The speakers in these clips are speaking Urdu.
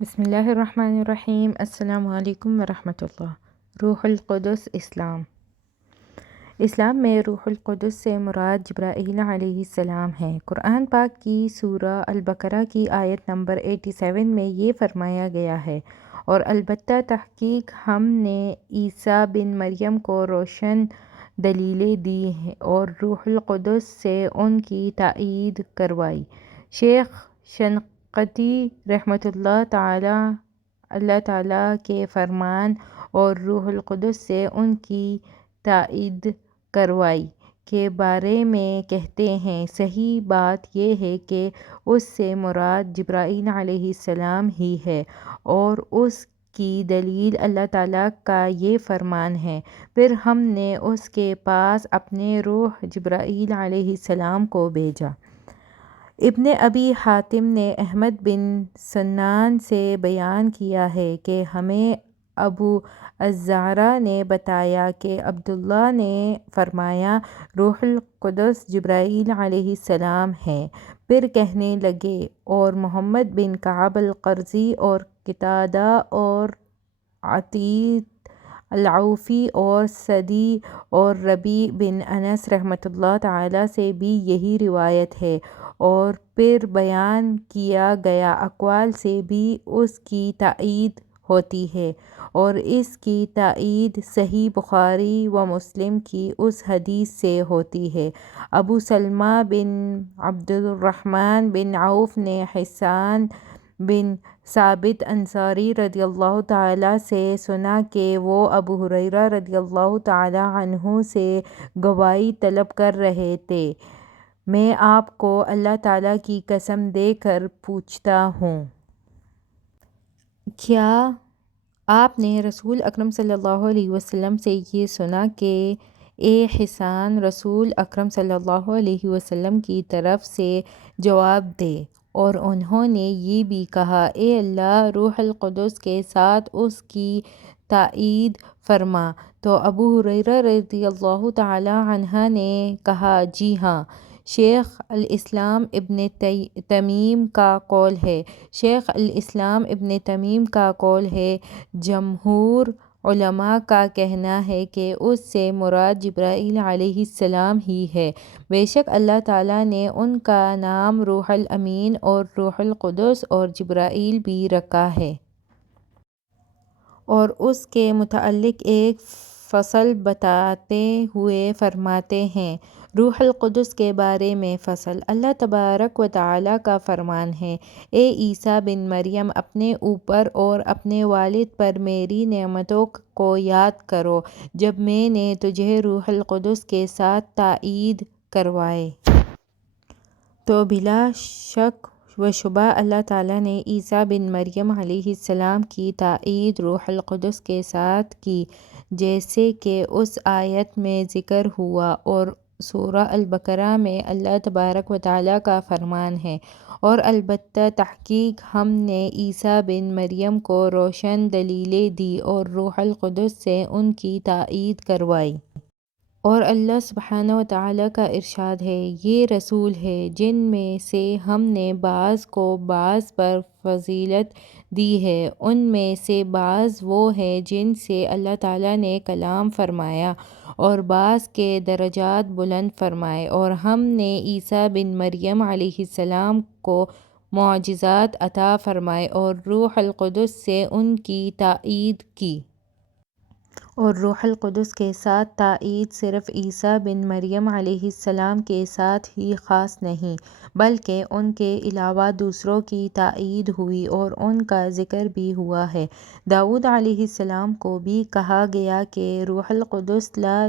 بسم اللہ الرحمن الرحیم۔ السلام علیکم ورحمۃ اللہ۔ روح القدس اسلام میں روح القدس سے مراد جبرائیل علیہ السلام ہے۔ قرآن پاک کی سورہ البقرہ کی آیت نمبر 87 میں یہ فرمایا گیا ہے، اور البتہ تحقیق ہم نے عیسیٰ بن مریم کو روشن دلیلیں دی اور روح القدس سے ان کی تائید کروائی۔ شیخ شنقیطی رحمۃ اللہ تعالیٰ کے فرمان اور روح القدس سے ان کی تائید کروائی کے بارے میں کہتے ہیں، صحیح بات یہ ہے کہ اس سے مراد جبرائیل علیہ السلام ہی ہے، اور اس کی دلیل اللہ تعالیٰ کا یہ فرمان ہے، پھر ہم نے اس کے پاس اپنے روح جبرائیل علیہ السلام کو بھیجا۔ ابن ابی حاتم نے احمد بن سنان سے بیان کیا ہے کہ ہمیں ابو الزعراء نے بتایا کہ عبداللہ نے فرمایا، روح القدس جبرائیل علیہ السلام ہے۔ پھر کہنے لگے، اور محمد بن کعب القرظی اور قتادہ اور عطیۃ العوفی اور سدی اور ربیع بن انس رحمۃ اللہ تعالیٰ سے بھی یہی روایت ہے، اور پھر بیان کیا گیا اقوال سے بھی اس کی تائید ہوتی ہے، اور اس کی تائید صحیح بخاری و مسلم کی اس حدیث سے ہوتی ہے۔ ابو سلمہ بن عبد الرحمن بن عوف نے حسان بن ثابت انصاری رضی اللہ تعالیٰ سے سنا کہ وہ ابو ہریرہ رضی اللہ تعالیٰ عنہ سے گواہی طلب کر رہے تھے، میں آپ کو اللہ تعالیٰ کی قسم دے کر پوچھتا ہوں، کیا آپ نے رسول اکرم صلی اللہ علیہ وسلم سے یہ سنا کہ اے حسان، رسول اکرم صلی اللہ علیہ وسلم کی طرف سے جواب دے، اور انہوں نے یہ بھی کہا، اے اللہ، روح القدس کے ساتھ اس کی تائید فرما۔ تو ابو ہریرہ رضی اللہ تعالیٰ عنہ نے کہا، جی ہاں۔ شیخ الاسلام ابن تیمیہ کا قول ہے شیخ الاسلام ابن تیمیہ کا قول ہے، جمہور علماء کا کہنا ہے کہ اس سے مراد جبرائیل علیہ السلام ہی ہے۔ بے شک اللہ تعالیٰ نے ان کا نام روح الامین اور روح القدس اور جبرائیل بھی رکھا ہے۔ اور اس کے متعلق ایک فصل بتاتے ہوئے فرماتے ہیں، روح القدس کے بارے میں فصل۔ اللہ تبارک و تعالیٰ کا فرمان ہے، اے عیسیٰ بن مریم، اپنے اوپر اور اپنے والد پر میری نعمتوں کو یاد کرو جب میں نے تجھے روح القدس کے ساتھ تائید کروائی۔ تو بلا شک و شبہ اللہ تعالیٰ نے عیسیٰ بن مریم علیہ السلام کی تائید روح القدس کے ساتھ کی، جیسے کہ اس آیت میں ذکر ہوا اور سورہ البقرہ میں اللہ تبارک و تعالیٰ کا فرمان ہے، اور البتہ تحقیق ہم نے عیسیٰ بن مریم کو روشن دلیلیں دی اور روح القدس سے ان کی تائید کروائی۔ اور اللہ سبحانہ و تعالیٰ کا ارشاد ہے، یہ رسول ہیں جن میں سے ہم نے بعض کو بعض پر فضیلت دی ہے، ان میں سے بعض وہ ہیں جن سے اللہ تعالیٰ نے کلام فرمایا اور بعض کے درجات بلند فرمائے، اور ہم نے عیسیٰ بن مریم علیہ السلام کو معجزات عطا فرمائے اور روح القدس سے ان کی تائید کی۔ اور روح القدس کے ساتھ تائید صرف عیسیٰ بن مریم علیہ السلام کے ساتھ ہی خاص نہیں، بلکہ ان کے علاوہ دوسروں کی تائید ہوئی اور ان کا ذکر بھی ہوا ہے۔ داؤد علیہ السلام کو بھی کہا گیا کہ روح القدس لا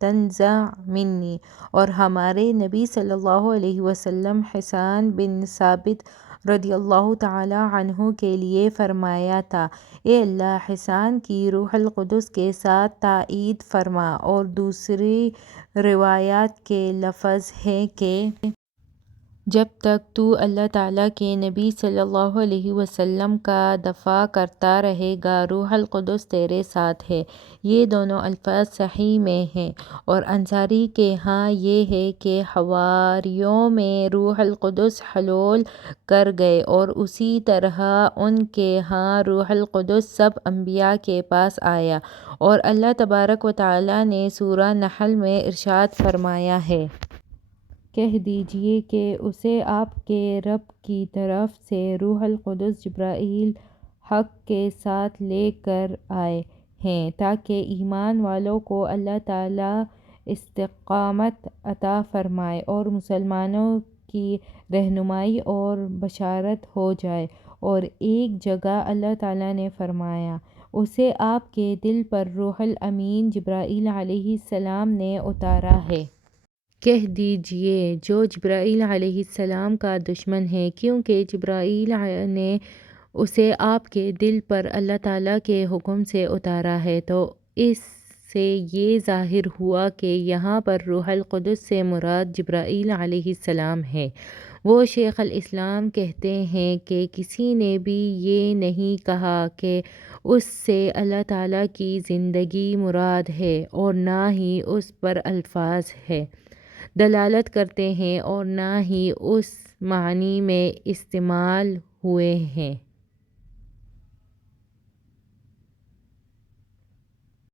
تنزع منی، اور ہمارے نبی صلی اللہ علیہ وسلم حسان بن ثابت رضی اللہ تعالیٰ عنہ کے لیے فرمایا تھا، اے اللہ، حسان کی روح القدس کے ساتھ تائید فرما۔ اور دوسری روایات کے لفظ ہیں کہ جب تک تو اللہ تعالیٰ کے نبی صلی اللہ علیہ وسلم کا دفاع کرتا رہے گا، روح القدس تیرے ساتھ ہے۔ یہ دونوں الفاظ صحیح میں ہیں، اور انصاری کے ہاں یہ ہے کہ حواریوں میں روح القدس حلول کر گئے، اور اسی طرح ان کے ہاں روح القدس سب انبیاء کے پاس آیا۔ اور اللہ تبارک و تعالیٰ نے سورہ نحل میں ارشاد فرمایا ہے، کہہ دیجئے کہ اسے آپ کے رب کی طرف سے روح القدس جبرائیل حق کے ساتھ لے کر آئے ہیں تاکہ ایمان والوں کو اللہ تعالیٰ استقامت عطا فرمائے اور مسلمانوں کی رہنمائی اور بشارت ہو جائے۔ اور ایک جگہ اللہ تعالیٰ نے فرمایا، اسے آپ کے دل پر روح الامین جبرائیل علیہ السلام نے اتارا ہے۔ کہہ دیجئے جو جبرائیل علیہ السلام کا دشمن ہے، کیونکہ جبرائیل نے اسے آپ کے دل پر اللہ تعالیٰ کے حکم سے اتارا ہے، تو اس سے یہ ظاہر ہوا کہ یہاں پر روح القدس سے مراد جبرائیل علیہ السلام ہے۔ وہ شیخ الاسلام کہتے ہیں کہ کسی نے بھی یہ نہیں کہا کہ اس سے اللہ تعالیٰ کی زندگی مراد ہے، اور نہ ہی اس پر الفاظ ہے دلالت کرتے ہیں، اور نہ ہی اس معنی میں استعمال ہوئے ہیں۔